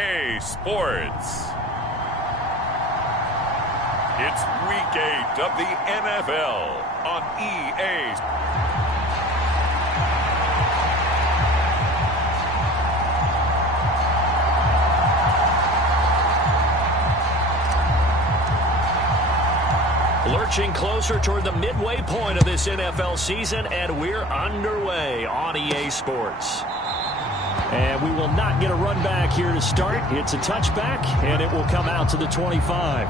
EA Sports. It's Week 8 of the NFL on EA. Lurching closer toward the midway point of this NFL season, and we're underway on EA Sports. And we will not get a run back here to start. It's a touchback, and it will come out to the 25.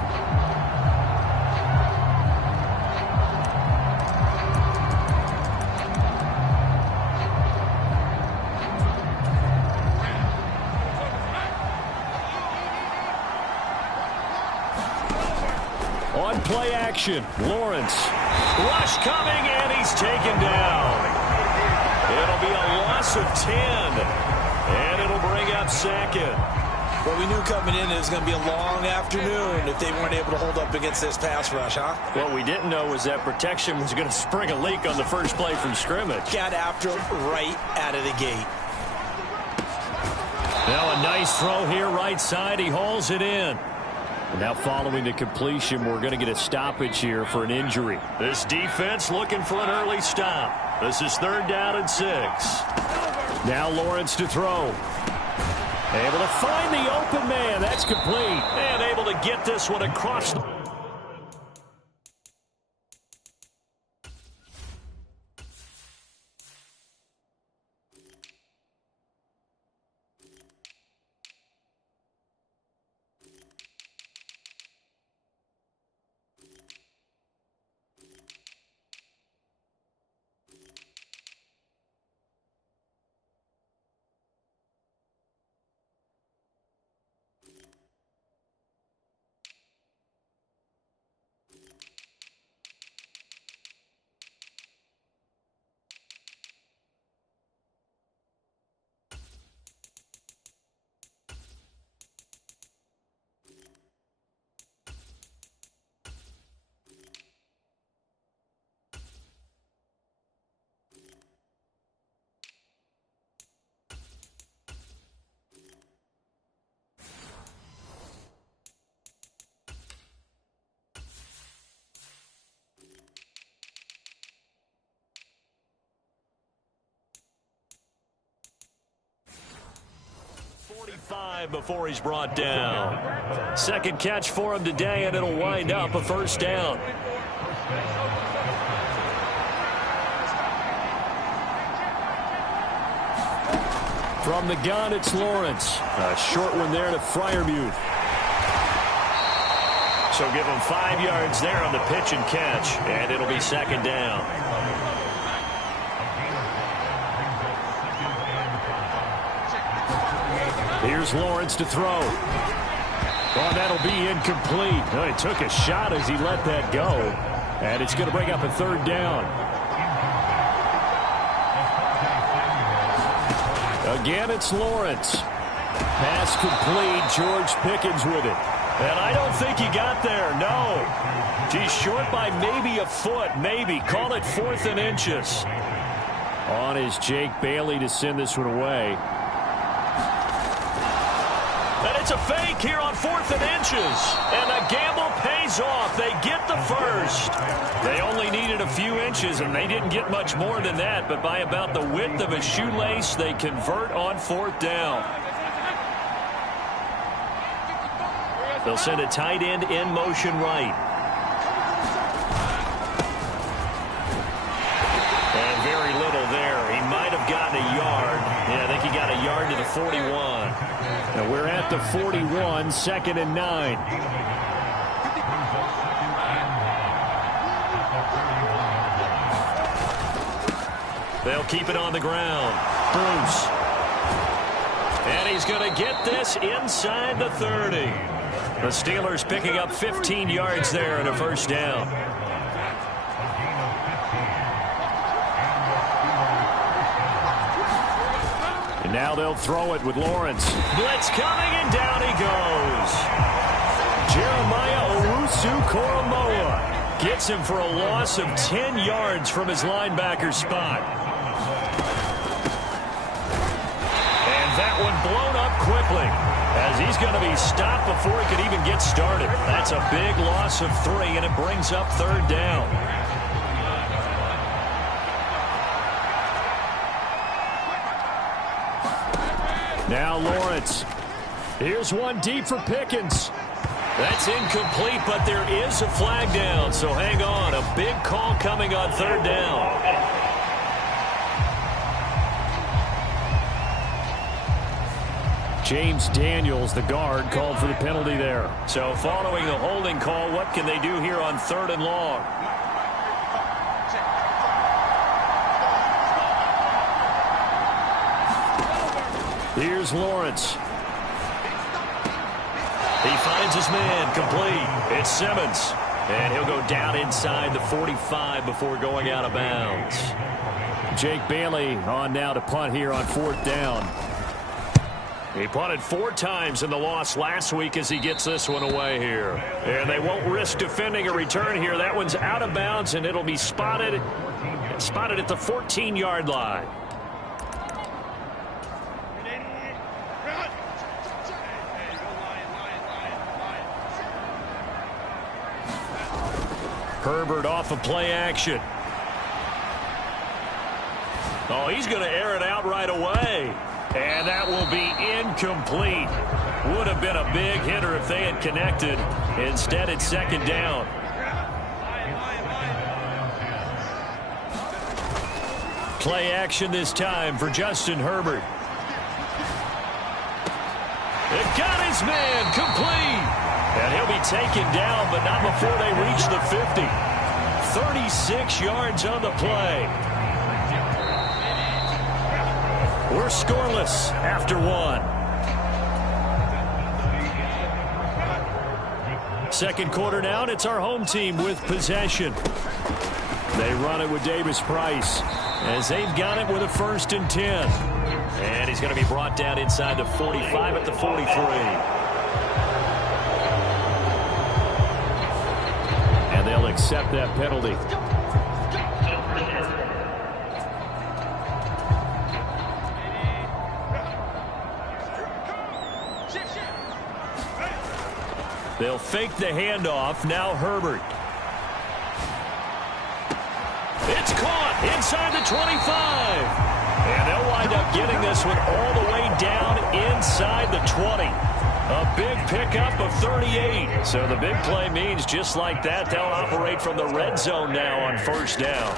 On play action, Lawrence. Rush coming, and he's taken down. It'll be a loss of 10, and it'll bring up second. Well, we knew coming in it was going to be a long afternoon if they weren't able to hold up against this pass rush, huh? What we didn't know was that protection was going to spring a leak on the first play from scrimmage. Got after it right out of the gate. Now a nice throw here, right side. He hauls it in. And now following the completion, we're going to get a stoppage here for an injury. This defense looking for an early stop. This is 3rd down and 6. Now Lawrence to throw. Able to find the open man. That's complete. And able to get this one across the... before he's brought down. Second catch for him today, and it'll wind up a first down. From the gun, it's Lawrence. A short one there to Freiermuth. So give him 5 yards there on the pitch and catch, and it'll be 2nd down. Here's Lawrence to throw. Oh, that'll be incomplete. Oh, he took a shot as he let that go. And it's going to bring up a 3rd down. Again, it's Lawrence. Pass complete. George Pickens with it. And I don't think he got there. No. He's short by maybe a foot. Maybe. Call it 4th and inches. On is Jake Bailey to send this one away. And it's a fake here on 4th and inches. And the gamble pays off. They get the first. They only needed a few inches, and they didn't get much more than that. But by about the width of a shoelace, they convert on 4th down. They'll send a tight end in motion right. And very little there. He might have gotten a yard. Yeah, I think he got a yard to the 41. Now we're at the 41, 2nd and 9. They'll keep it on the ground. Bruce. And he's going to get this inside the 30. The Steelers picking up 15 yards there and a first down. And now they'll throw it with Lawrence. Blitz coming, and down he goes. Jeremiah Owusu-Koramoah gets him for a loss of 10 yards from his linebacker spot. And that one blown up quickly as he's going to be stopped before he could even get started. That's a big loss of 3, and it brings up 3rd down. Now Lawrence. Here's one deep for Pickens. That's incomplete, but there is a flag down, so hang on. A big call coming on 3rd down. James Daniels, the guard, called for the penalty there. So following the holding call, what can they do here on 3rd and long? Here's Lawrence. He finds his man, complete. It's Simmons. And he'll go down inside the 45 before going out of bounds. Jake Bailey on now to punt here on 4th down. He punted 4 times in the loss last week as he gets this one away here. And they won't risk defending a return here. That one's out of bounds, and it'll be spotted at the 14-yard line. Herbert off of play action. Oh, he's going to air it out right away. And that will be incomplete. Would have been a big hitter if they had connected. Instead, it's 2nd down. Play action this time for Justin Herbert. It got his man complete. And he'll be taken down, but not before they reach the 50. 36 yards on the play. We're scoreless after 1. Second quarter now, and it's our home team with possession. They run it with Davis Price as they've got it with a 1st and 10. And he's going to be brought down inside the 45 at the 43. And they'll accept that penalty. They'll fake the handoff. Now Herbert. It's caught inside the 25. And they'll wind up getting this one all the way down inside the 20. A big pickup of 38. So the big play means just like that, they'll operate from the red zone now on 1st down.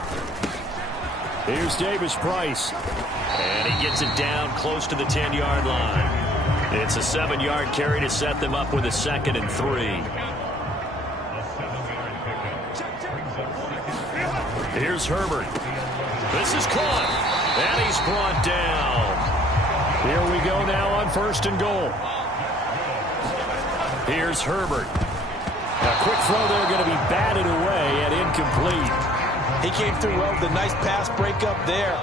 Here's Davis Price. And he gets it down close to the 10-yard line. It's a 7-yard carry to set them up with a 2nd and 3. Here's Herbert. This is caught. And he's brought down. Here we go now on 1st and goal. Here's Herbert. A quick throw there going to be batted away and incomplete. He came through well with a nice pass breakup there.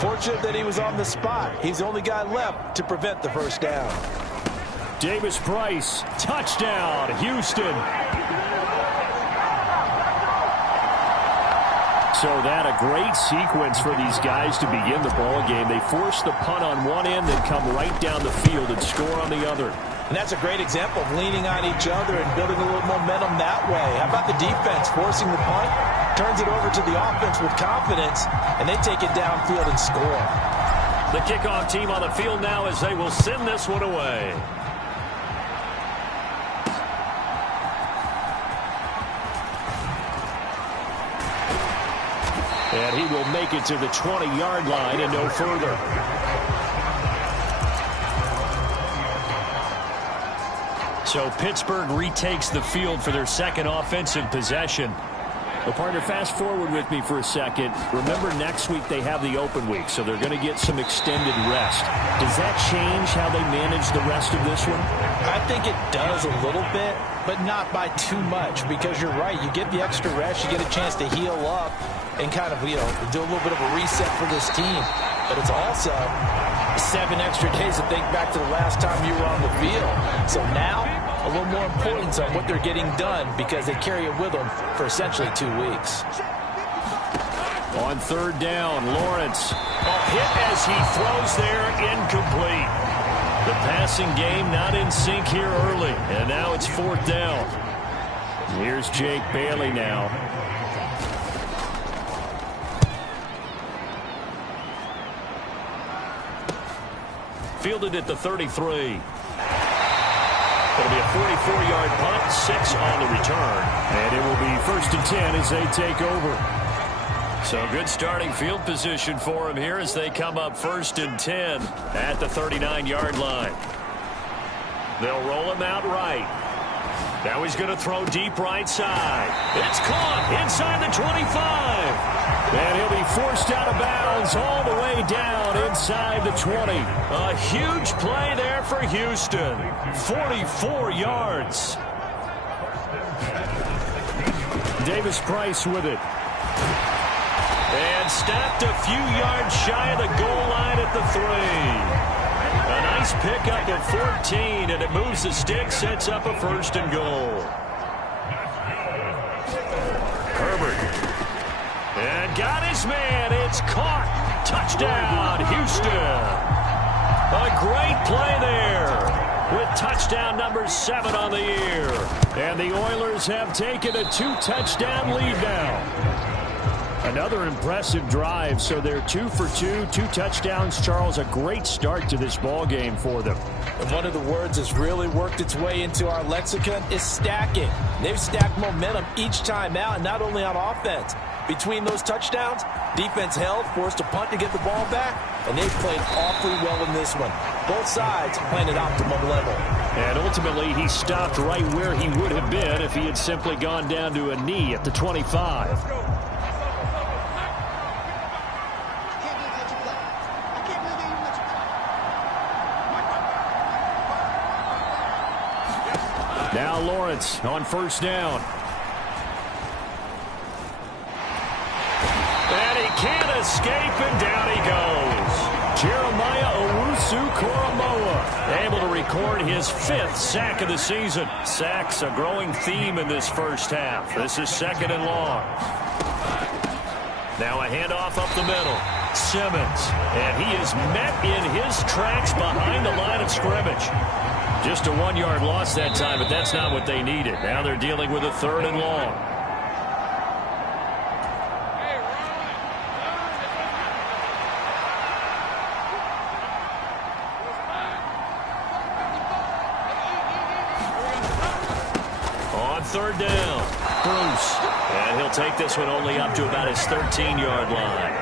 Fortunate that he was on the spot. He's the only guy left to prevent the 1st down. Davis Price, touchdown, Houston. So that a great sequence for these guys to begin the ball game. They force the punt on one end, then come right down the field and score on the other. And that's a great example of leaning on each other and building a little momentum that way. How about the defense forcing the punt? Turns it over to the offense with confidence, and they take it downfield and score. The kickoff team on the field now as they will send this one away. And he will make it to the 20-yard line and no further. So Pittsburgh retakes the field for their 2nd offensive possession. Well, partner, fast forward with me for a second. Remember, next week they have the open week, so they're going to get some extended rest. Does that change how they manage the rest of this one? I think it does a little bit, but not by too much, because you're right. You get the extra rest, you get a chance to heal up and kind of, do a little bit of a reset for this team. But it's also 7 extra days to think back to the last time you were on the field. So now, a little more importance on what they're getting done because they carry it with them for essentially 2 weeks. On 3rd down, Lawrence. A hit as he throws there, incomplete. The passing game not in sync here early, and now it's 4th down. Here's Jake Bailey now. Fielded at the 33. It'll be a 44-yard punt, 6 on the return. And it will be 1st and 10 as they take over. So good starting field position for him here as they come up 1st and 10 at the 39-yard line. They'll roll him out right. Now he's going to throw deep right side. It's caught inside the 25. And he'll be forced out of bounds all the way down inside the 20. A huge play there for Houston. 44 yards. Davis Price with it. And stopped a few yards shy of the goal line at the 3. A nice pickup of 14, and it moves the stick, sets up a 1st and goal. Herbert. And got his man. It's caught. Touchdown, Houston. A great play there with touchdown number 7 on the year. And the Oilers have taken a 2-touchdown lead now. Another impressive drive, so they're 2 for 2, 2 touchdowns. Charles, a great start to this ball game for them. And one of the words that's really worked its way into our lexicon is stacking. They've stacked momentum each time out, and not only on offense. Between those touchdowns, defense held, forced a punt to get the ball back, and they've played awfully well in this one. Both sides playing at optimum level. And ultimately, he stopped right where he would have been if he had simply gone down to a knee at the 25. Now Lawrence on 1st down. And he can't escape, and down he goes. Jeremiah Owusu-Koramoah able to record his 5th sack of the season. Sacks a growing theme in this first half. This is 2nd and long. Now a handoff up the middle. Simmons. And he is met in his tracks behind the line of scrimmage. Just a 1-yard loss that time, but that's not what they needed. Now they're dealing with a 3rd and long. On 3rd down, Bruce. And he'll take this one only up to about his 13-yard line.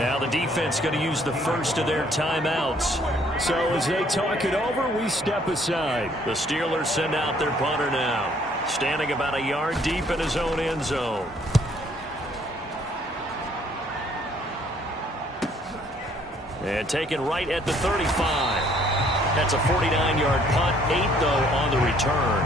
Now the defense going to use the first of their timeouts. So as they talk it over, we step aside. The Steelers send out their punter now, standing about a yard deep in his own end zone. And taken right at the 35. That's a 49-yard punt, 8 though on the return.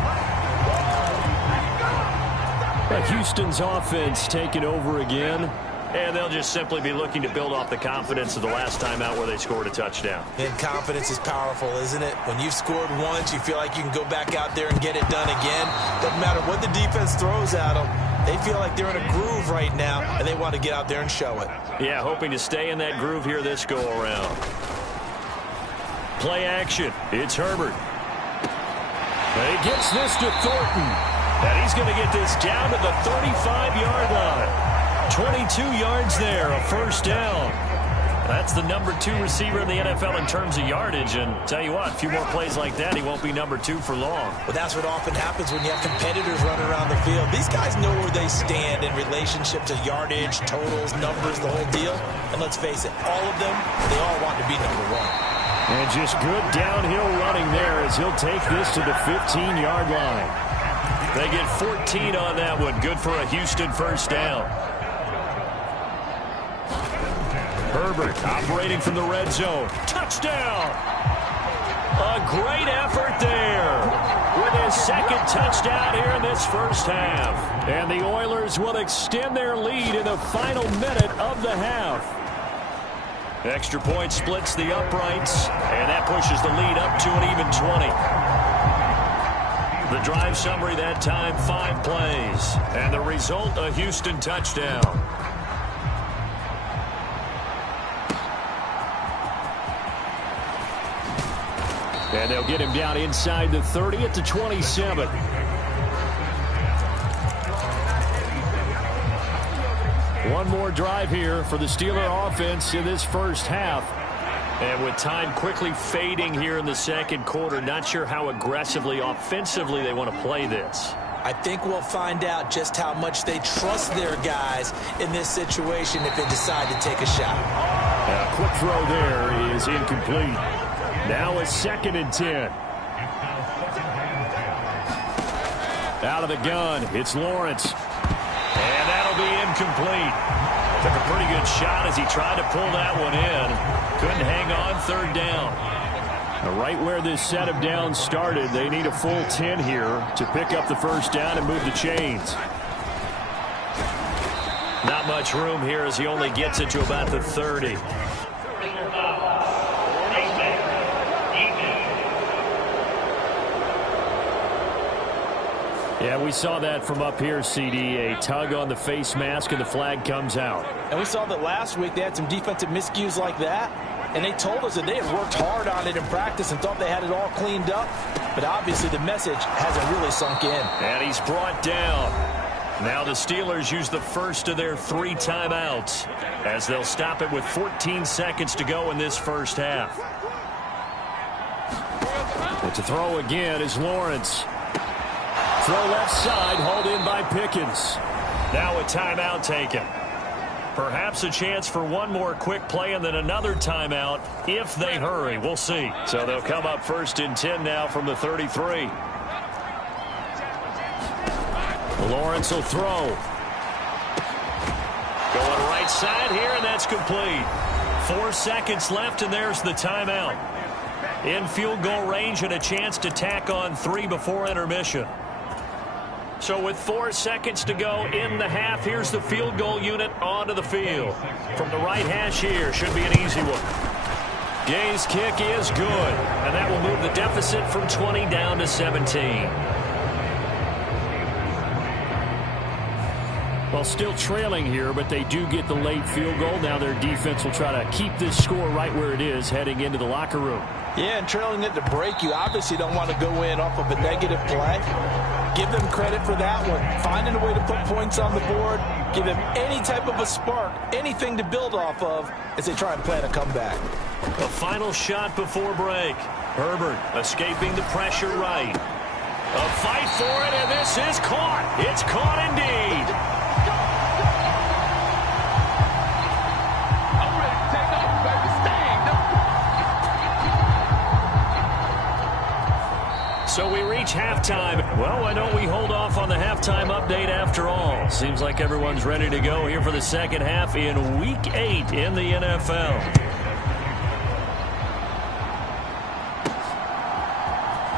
But Houston's offense taking over again. And they'll just simply be looking to build off the confidence of the last time out where they scored a touchdown. And confidence is powerful, isn't it? When you've scored once, you feel like you can go back out there and get it done again. Doesn't matter what the defense throws at them. They feel like they're in a groove right now, and they want to get out there and show it. Yeah, hoping to stay in that groove here this go-around. Play action. It's Herbert. And he gets this to Thornton. And he's going to get this down to the 35-yard line. 22 yards there, a 1st down. That's the number 2 receiver in the NFL in terms of yardage. And tell you what, a few more plays like that, he won't be number 2 for long. Well, that's what often happens when you have competitors running around the field. These guys know where they stand in relationship to yardage, totals, numbers, the whole deal. And let's face it, all of them, they all want to be number 1. And just good downhill running there as he'll take this to the 15-yard line. They get 14 on that one. Good for a Houston 1st down. Herbert operating from the red zone. Touchdown! A great effort there with his 2nd touchdown here in this first half. And the Oilers will extend their lead in the final minute of the half. Extra point splits the uprights, and that pushes the lead up to an even 20. The drive summary that time, 5 plays. And the result, a Houston touchdown. And they'll get him down inside the 30 at the 27. One more drive here for the Steeler offense in this first half. And with time quickly fading here in the second quarter, not sure how aggressively, offensively they want to play this. I think we'll find out just how much they trust their guys in this situation if they decide to take a shot. A quick throw there is incomplete. Now a 2nd and 10. Out of the gun, it's Lawrence. And that'll be incomplete. Took a pretty good shot as he tried to pull that one in. Couldn't hang on 3rd down. Now, right where this set of downs started, they need a full 10 here to pick up the first down and move the chains. Not much room here as he only gets it to about the 30. Yeah, we saw that from up here, CD. A tug on the face mask and the flag comes out. And we saw that last week they had some defensive miscues like that. And they told us that they had worked hard on it in practice and thought they had it all cleaned up. But obviously the message hasn't really sunk in. And he's brought down. Now the Steelers use the first of their 3 timeouts as they'll stop it with 14 seconds to go in this first half. And to throw again is Lawrence. Throw left side, hauled in by Pickens. Now a timeout taken. Perhaps a chance for one more quick play and then another timeout if they hurry. We'll see. So they'll come up 1st and 10 now from the 33. Lawrence will throw. Going right side here, and that's complete. 4 seconds left, and there's the timeout. In field goal range and a chance to tack on 3 before intermission. So with 4 seconds to go in the half, here's the field goal unit onto the field. From the right hash here, should be an easy one. Gay's kick is good, and that will move the deficit from 20 down to 17. Well, still trailing here, but they do get the late field goal. Now their defense will try to keep this score right where it is heading into the locker room. Yeah, and trailing at the break, you obviously don't want to go in off of a negative play. Give them credit for that one. Finding a way to put points on the board. Give them any type of a spark, anything to build off of as they try and plan a comeback. A final shot before break. Herbert escaping the pressure right. A fight for it, and this is caught. It's caught indeed. So we reach halftime. Well, why don't we hold off on the halftime update after all? Seems like everyone's ready to go here for the second half in Week 8 in the NFL.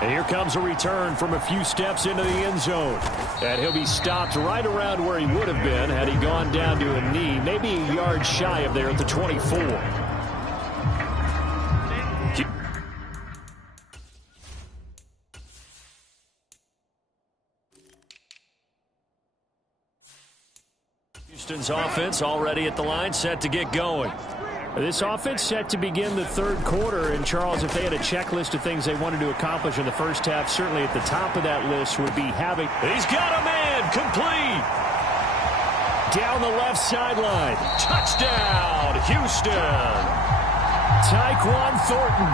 And here comes a return from a few steps into the end zone. And he'll be stopped right around where he would have been had he gone down to a knee, maybe a yard shy of there at the 24. Houston's offense already at the line, set to get going. This offense set to begin the third quarter. And, Charles, if they had a checklist of things they wanted to accomplish in the first half, certainly at the top of that list would be having... He's got a man, complete! Down the left sideline. Touchdown, Houston! Tyquan Thornton,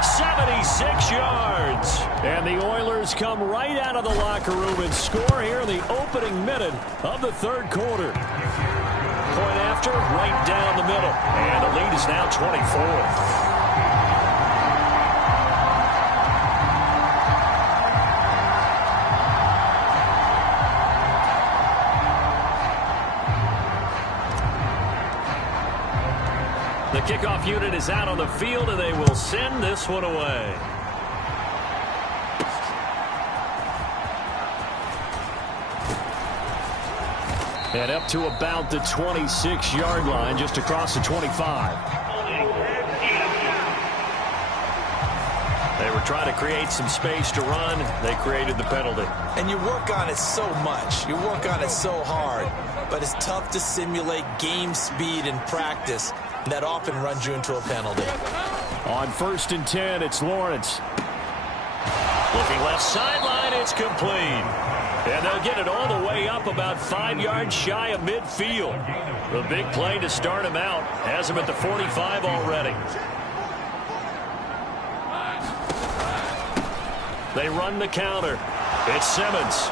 76 yards. And the Oilers come right out of the locker room and score here in the opening minute of the third quarter. Point after, right down the middle. And the lead is now 24. The kickoff unit is out on the field, and they will send this one away. And up to about the 26-yard line, just across the 25. They were trying to create some space to run. They created the penalty. And you work on it so much. You work on it so hard. But it's tough to simulate game speed in practice. That often runs you into a penalty. On 1st and 10, it's Lawrence. Looking left sideline, it's complete. And they'll get it all the way up about 5 yards shy of midfield. The big play to start him out has him at the 45 already. They run the counter. It's Simmons.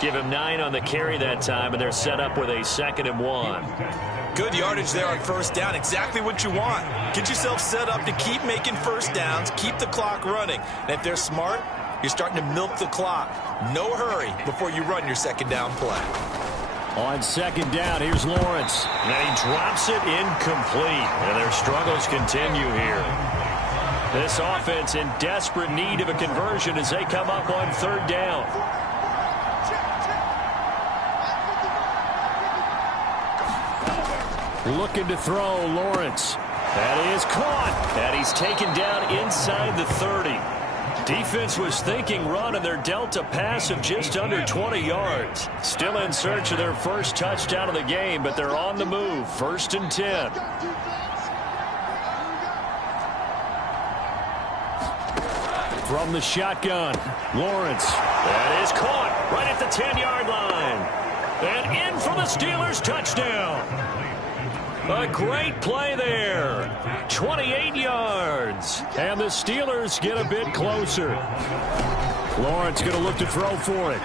Give him 9 on the carry that time, and they're set up with a 2nd and 1. Good yardage there on first down. Exactly what you want. Get yourself set up to keep making first downs, keep the clock running. And if they're smart, you're starting to milk the clock. No hurry before you run your 2nd down play. On 2nd down, here's Lawrence. And he drops it incomplete. And their struggles continue here. This offense in desperate need of a conversion as they come up on 3rd down. Looking to throw, Lawrence. That is caught. And he's taken down inside the 30. Defense was thinking run, and they're dealt a pass of just under 20 yards. Still in search of their first touchdown of the game, but they're on the move. 1st and 10. From the shotgun, Lawrence. That is caught right at the 10-yard line. And in for the Steelers' touchdown. A great play there. 28 yards. And the Steelers get a bit closer. Lawrence going to look to throw for it.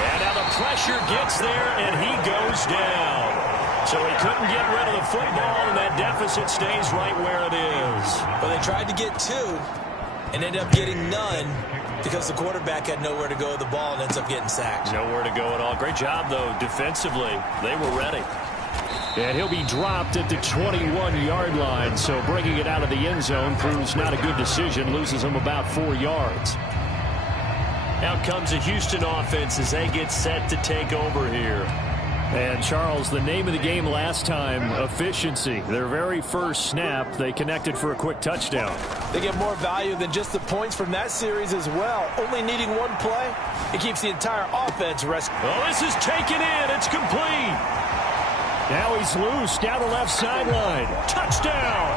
And now the pressure gets there, and he goes down. So he couldn't get rid of the football, and that deficit stays right where it is. Well, they tried to get 2 and ended up getting none, because the quarterback had nowhere to go with the ball and ends up getting sacked. Nowhere to go at all. Great job, though, defensively. They were ready. And he'll be dropped at the 21-yard line, so bringing it out of the end zone proves not a good decision. Loses him about 4 yards. Out comes the Houston offense as they get set to take over here. And, Charles, the name of the game last time, efficiency. Their very first snap, they connected for a quick touchdown. They get more value than just the points from that series as well. Only needing 1 play, it keeps the entire offense resting. Oh, this is taken in. It's complete. Now he's loose down the left sideline. Touchdown.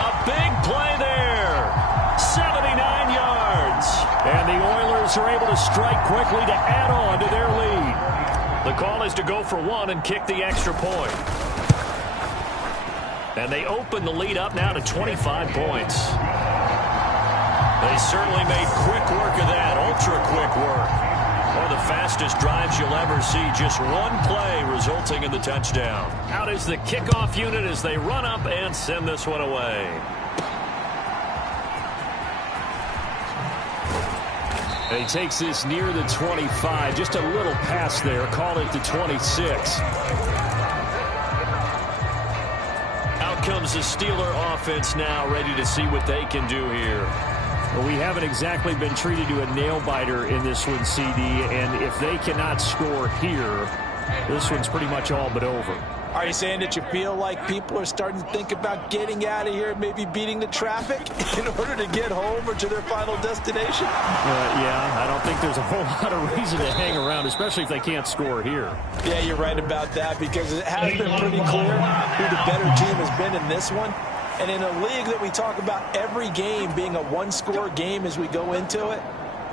A big play there. 79 yards. And the Oilers are able to strike quickly to add on to their lead. The call is to go for 1 and kick the extra point. And they open the lead up now to 25 points. They certainly made quick work of that, ultra-quick work. One of the fastest drives you'll ever see, just 1 play resulting in the touchdown. Out is the kickoff unit as they run up and send this one away. And he takes this near the 25. Just a little pass there. Call it the 26. Out comes the Steeler offense now, ready to see what they can do here. Well, we haven't exactly been treated to a nail-biter in this one, CD. And if they cannot score here, this one's pretty much all but over. Are you saying that you feel like people are starting to think about getting out of here, maybe beating the traffic in order to get home or to their final destination? Yeah, I don't think there's a whole lot of reason to hang around, especially if they can't score here. Yeah, you're right about that, because it has been pretty clear who the better team has been in this one. And in a league that we talk about every game being a 1-score game as we go into it,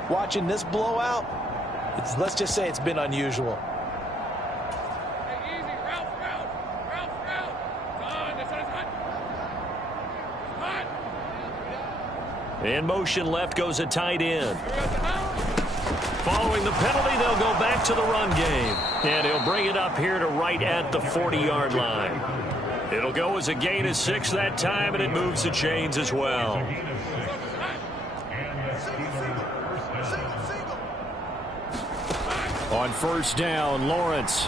watching this blowout, let's just say it's been unusual. In motion left goes a tight end. Following the penalty, they'll go back to the run game. And he'll bring it up here to right at the 40-yard line. It'll go as a gain of 6 that time, and it moves the chains as well. On 1st down, Lawrence.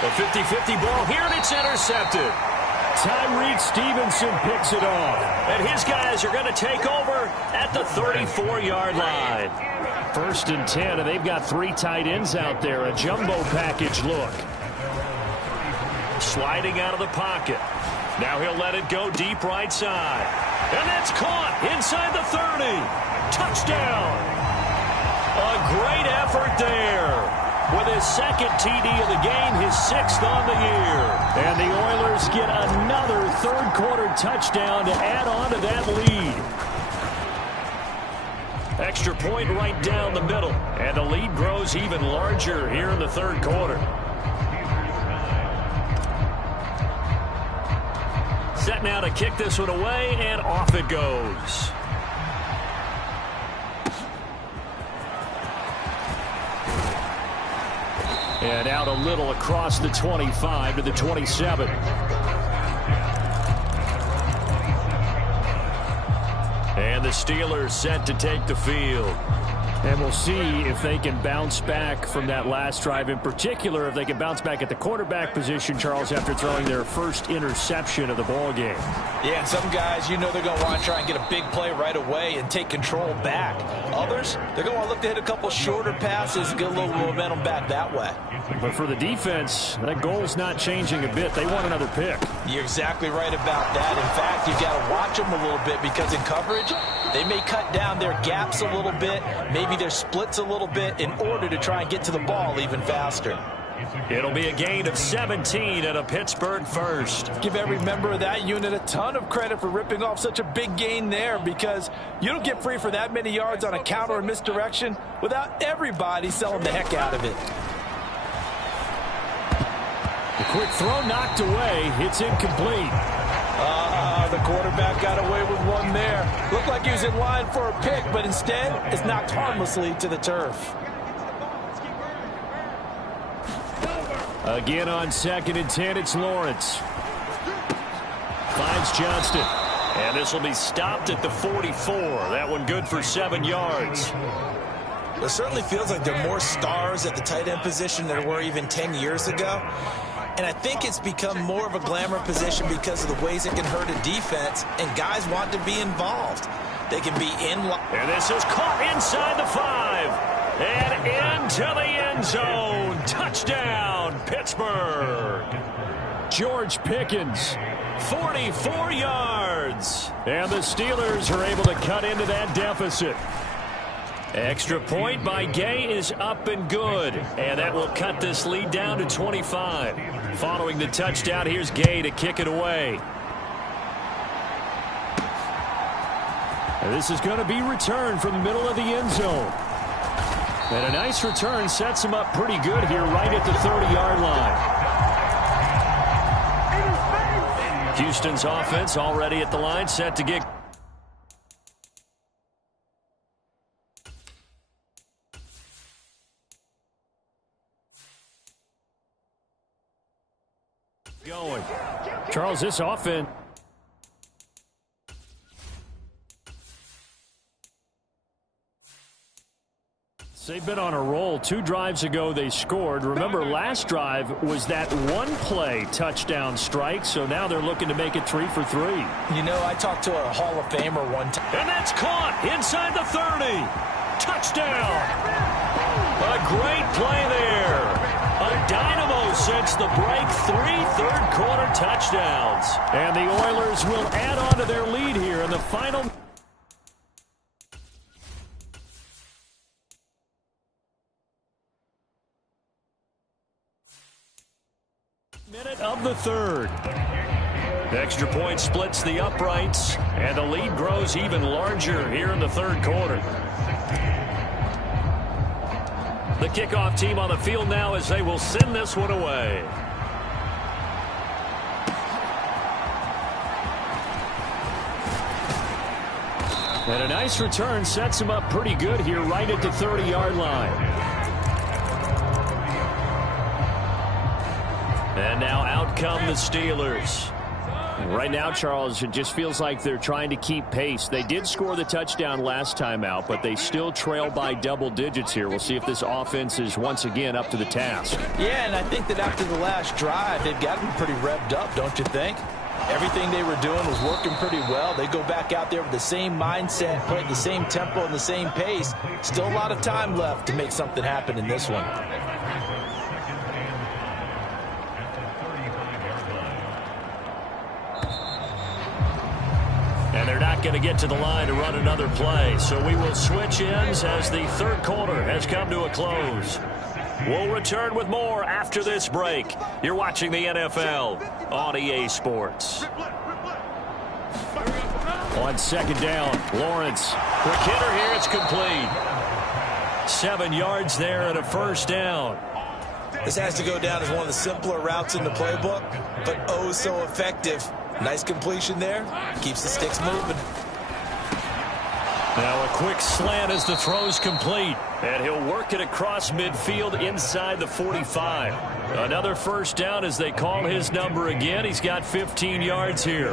A 50-50 ball here, and it's intercepted. Tyreek Stevenson picks it off. And his guys are going to take over at the 34-yard line. 1st and 10, and they've got 3 tight ends out there. A jumbo package look. Sliding out of the pocket. Now he'll let it go deep right side. And that's caught inside the 30. Touchdown. A great effort there. with his second TD of the game, his 6th on the year. And the Oilers get another third-quarter touchdown to add on to that lead. Extra point right down the middle. And the lead grows even larger here in the third quarter. Set now to kick this one away, and off it goes. And out a little across the 25 to the 27. And the Steelers set to take the field. And we'll see if they can bounce back from that last drive. In particular, if they can bounce back at the quarterback position, Charles, after throwing their first interception of the ballgame. Yeah, and some guys, you know they're going to want to try and get a big play right away and take control back. Others, they're going to want to look to hit a couple shorter passes and get a little momentum back that way. But for the defense, that goal's not changing a bit. They want another pick. You're exactly right about that. In fact, you've got to watch them a little bit because in coverage, they may cut down their gaps a little bit, maybe their splits a little bit in order to try and get to the ball even faster. It'll be a gain of 17 and a Pittsburgh first. Give every member of that unit a ton of credit for ripping off such a big gain there, because you don't get free for that many yards on a counter or misdirection without everybody selling the heck out of it. The quick throw knocked away. It's incomplete. The quarterback got away with one there. Looked like he was in line for a pick, but instead it's knocked harmlessly to the turf. Again on 2nd and 10, it's Lawrence. Finds Johnston. And this will be stopped at the 44. That one good for 7 yards. It certainly feels like there are more stars at the tight end position than there were even 10 years ago. And I think it's become more of a glamour position because of the ways it can hurt a defense, and guys want to be involved. They can be in. And this is caught inside the 5. And into the end zone. Touchdown, Pittsburgh. George Pickens, 44 yards. And the Steelers are able to cut into that deficit. Extra point by Gay is up and good. And that will cut this lead down to 25. Following the touchdown, here's Gay to kick it away. And this is going to be returned from the middle of the end zone. And a nice return sets him up pretty good here right at the 30-yard line. Houston's offense already at the line, set to get going. Charles, this offense. They've been on a roll. 2 drives ago they scored. Remember, last drive was that one-play touchdown strike, so now they're looking to make it 3 for 3. You know, I talked to a Hall of Famer one time. And that's caught inside the 30. Touchdown. A great play there. A dynamo since the break. 3 third-quarter touchdowns. And the Oilers will add on to their lead here in the final minute of the third. The extra point splits the uprights, and the lead grows even larger here in the third quarter. The kickoff team on the field now as they will send this one away. And a nice return sets him up pretty good here right at the 30-yard line. And now out come the Steelers. And right now, Charles, it just feels like they're trying to keep pace. They did score the touchdown last time out, but they still trail by double digits here. We'll see if this offense is once again up to the task. Yeah, and I think that after the last drive, they've gotten pretty revved up, don't you think? Everything they were doing was working pretty well. They go back out there with the same mindset, play at the same tempo and the same pace. Still a lot of time left to make something happen in this one. And they're not going to get to the line to run another play. So we will switch ends as the third quarter has come to a close. We'll return with more after this break. You're watching the NFL on EA Sports. On second down, Lawrence. Quick hitter here, it's complete. 7 yards there and a first down. This has to go down as one of the simpler routes in the playbook, but oh so effective. Nice completion there. Keeps the sticks moving. Now a quick slant as the throw's complete. And he'll work it across midfield inside the 45. Another first down as they call his number again. He's got 15 yards here.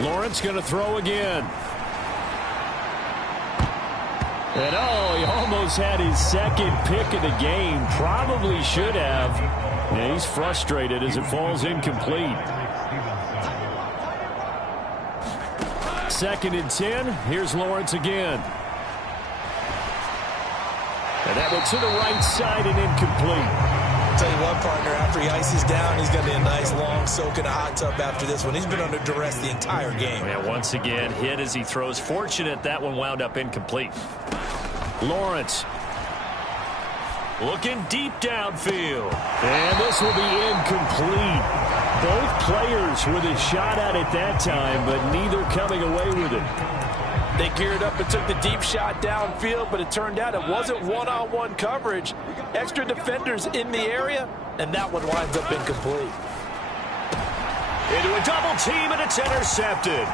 Lawrence going to throw again. And oh, he almost had his second pick of the game. Probably should have. And he's frustrated as it falls incomplete. 2nd and 10. Here's Lawrence again. And that one to the right side and incomplete. I'll tell you what, partner, after he ices down, he's going to be a nice long soak in a hot tub after this one. He's been under duress the entire game. And once again, hit as he throws. Fortunate that one wound up incomplete. Lawrence looking deep downfield. And this will be incomplete. Both players with a shot at it that time, but neither coming away with it. They geared up and took the deep shot downfield, but it turned out it wasn't one-on-one coverage. Extra defenders in the area, and that one winds up incomplete. Into a double team, and it's intercepted.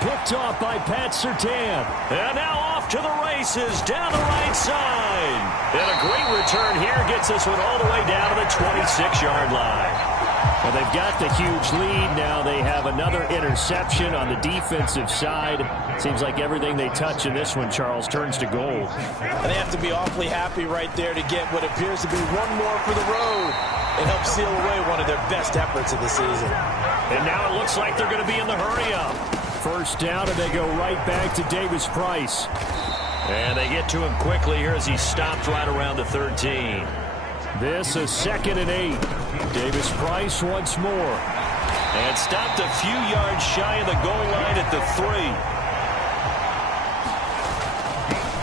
Picked off by Pat Surtain. And now off to the races down the right side. And a great return here gets this one all the way down to the 26-yard line. Well, they've got the huge lead. Now they have another interception on the defensive side. Seems like everything they touch in this one, Charles, turns to gold. And they have to be awfully happy right there to get what appears to be one more for the road and help seal away one of their best efforts of the season. And now it looks like they're going to be in the hurry-up. First down, and they go right back to Davis Price. And they get to him quickly here as he stopped right around the 13. This is 2nd and 8. Davis Price once more. And stopped a few yards shy of the goal line at the 3.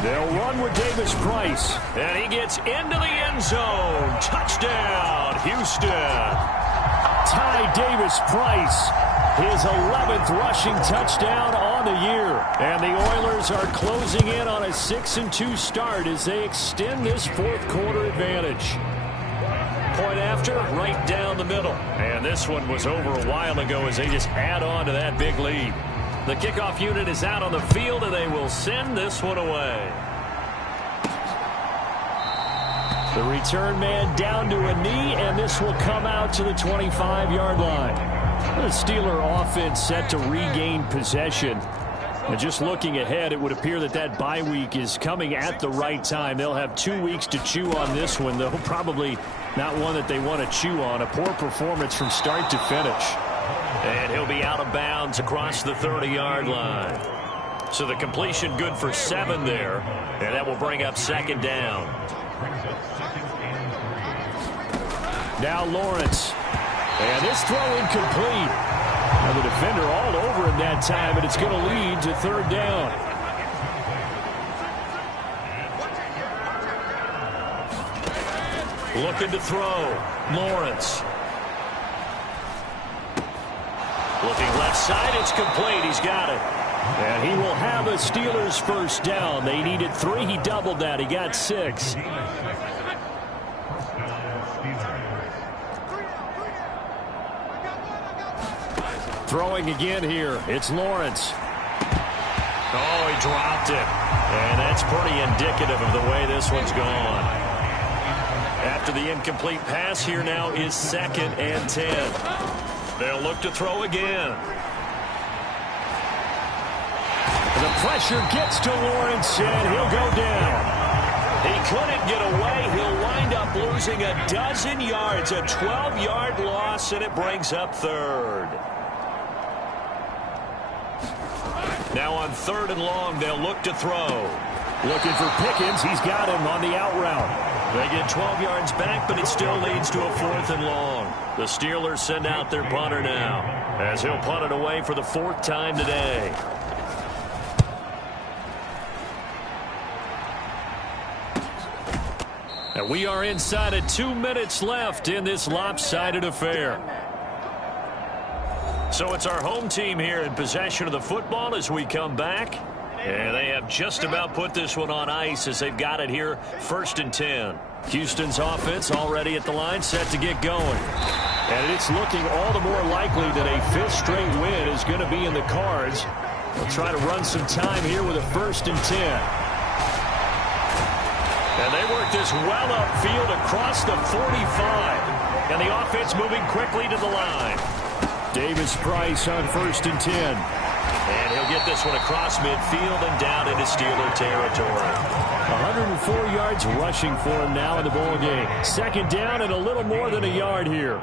They'll run with Davis Price. And he gets into the end zone. Touchdown, Houston. Ty Davis Price, his 11th rushing touchdown on the year. And the Oilers are closing in on a 6-2 start as they extend this fourth quarter advantage. Point after, right down the middle. And this one was over a while ago as they just add on to that big lead. The kickoff unit is out on the field, and they will send this one away. The return man down to a knee, and this will come out to the 25-yard line. The Steeler offense set to regain possession. And just looking ahead, it would appear that that bye week is coming at the right time. They'll have 2 weeks to chew on this one, though probably not one that they want to chew on. A poor performance from start to finish. And he'll be out of bounds across the 30-yard line. So the completion good for 7 there. And that will bring up 2nd down. Now Lawrence. And this throw incomplete. Now the defender all over him that time, and it's going to lead to 3rd down. Looking to throw. Lawrence. Looking left side, it's complete. He's got it. And he will have a Steelers first down. They needed 3. He doubled that. He got 6. Throwing again here. It's Lawrence. Oh, he dropped it. And that's pretty indicative of the way this one's gone. After the incomplete pass, here now is 2nd and 10. They'll look to throw again. The pressure gets to Lawrence, and he'll go down. He couldn't get away. He'll wind up losing a dozen yards, a 12-yard loss, and it brings up 3rd. Now on 3rd and long, they'll look to throw. Looking for Pickens. He's got him on the out route. They get 12 yards back, but it still leads to a 4th and long. The Steelers send out their punter now, as he'll punt it away for the 4th time today. And we are inside of 2 minutes left in this lopsided affair. So it's our home team here in possession of the football as we come back. And they have just about put this one on ice as they've got it here, 1st and 10. Houston's offense already at the line, set to get going. And it's looking all the more likely that a 5th straight win is going to be in the cards. They'll try to run some time here with a 1st and 10. And they work this well upfield across the 45. And the offense moving quickly to the line. Davis Price on 1st and 10. And he'll get this one across midfield and down into Steeler territory. 104 yards rushing for him now in the ball game. 2nd down and a little more than a yard here.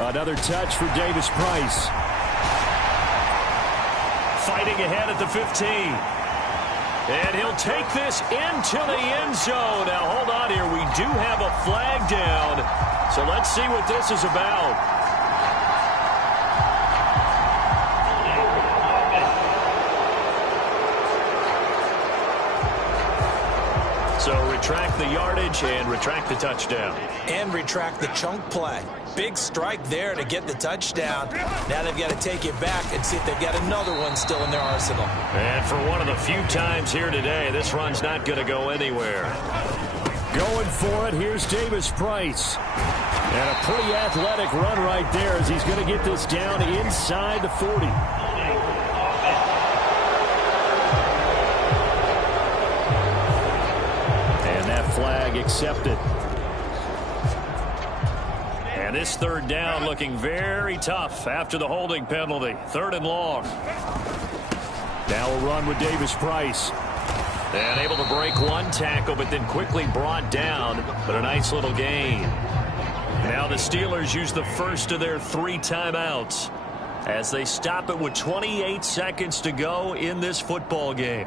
Another touch for Davis Price. Fighting ahead at the 15. And he'll take this into the end zone. Now, hold on here. We do have a flag down. So let's see what this is about. So retract the yardage and retract the touchdown. And retract the chunk play. Big strike there to get the touchdown. Now they've got to take it back and see if they've got another one still in their arsenal. And for one of the few times here today, this run's not going to go anywhere. Going for it, here's Davis Price. And a pretty athletic run right there as he's going to get this down inside the 40. Flag accepted. And this 3rd down looking very tough after the holding penalty. 3rd and long. Now a run with Davis Price. And able to break one tackle, but then quickly brought down. But a nice little gain. Now the Steelers use the first of their 3 timeouts as they stop it with 28 seconds to go in this football game.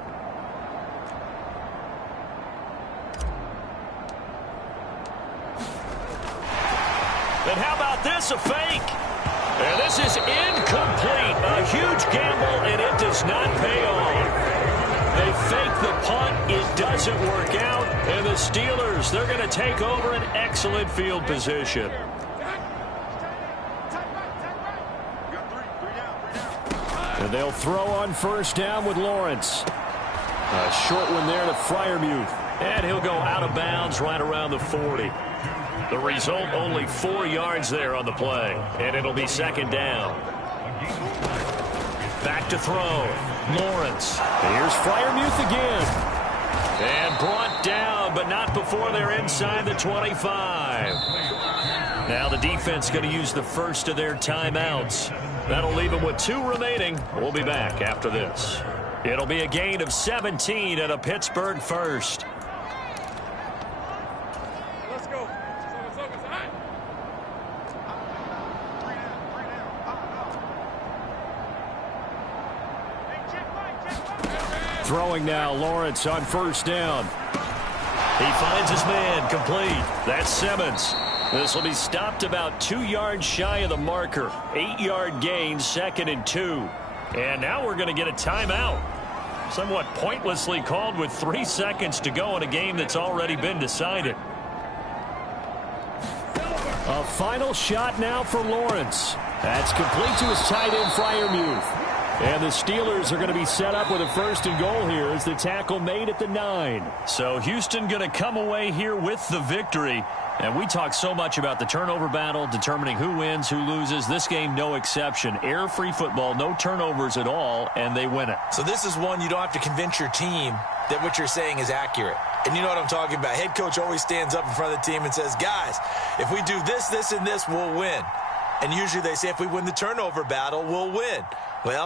And how about this, a fake? And this is incomplete. A huge gamble, and it does not pay off. They fake the punt. It doesn't work out. And the Steelers, they're going to take over an excellent field position. And they'll throw on 1st down with Lawrence. A short one there to Freiermuth. And he'll go out of bounds right around the 40. The result, only 4 yards there on the play. And it'll be 2nd down. Back to throw. Lawrence. Here's Freiermuth again. And brought down, but not before they're inside the 25. Now the defense going to use the first of their timeouts. That'll leave them with 2 remaining. We'll be back after this. It'll be a gain of 17 and a Pittsburgh first. Throwing now, Lawrence on 1st down. He finds his man, complete. That's Simmons. This will be stopped about 2 yards shy of the marker. 8-yard gain, 2nd and 2. And now we're going to get a timeout. Somewhat pointlessly called with 3 seconds to go in a game that's already been decided. A final shot now for Lawrence. That's complete to his tight end, Freiermuth. And the Steelers are going to be set up with a 1st and goal here as the tackle made at the 9. So Houston going to come away here with the victory. And we talk so much about the turnover battle, determining who wins, who loses. This game, no exception. Error-free football, no turnovers at all, and they win it. So this is one you don't have to convince your team that what you're saying is accurate. And you know what I'm talking about. Head coach always stands up in front of the team and says, guys, if we do this, this, and this, we'll win. And usually they say if we win the turnover battle, we'll win. Well,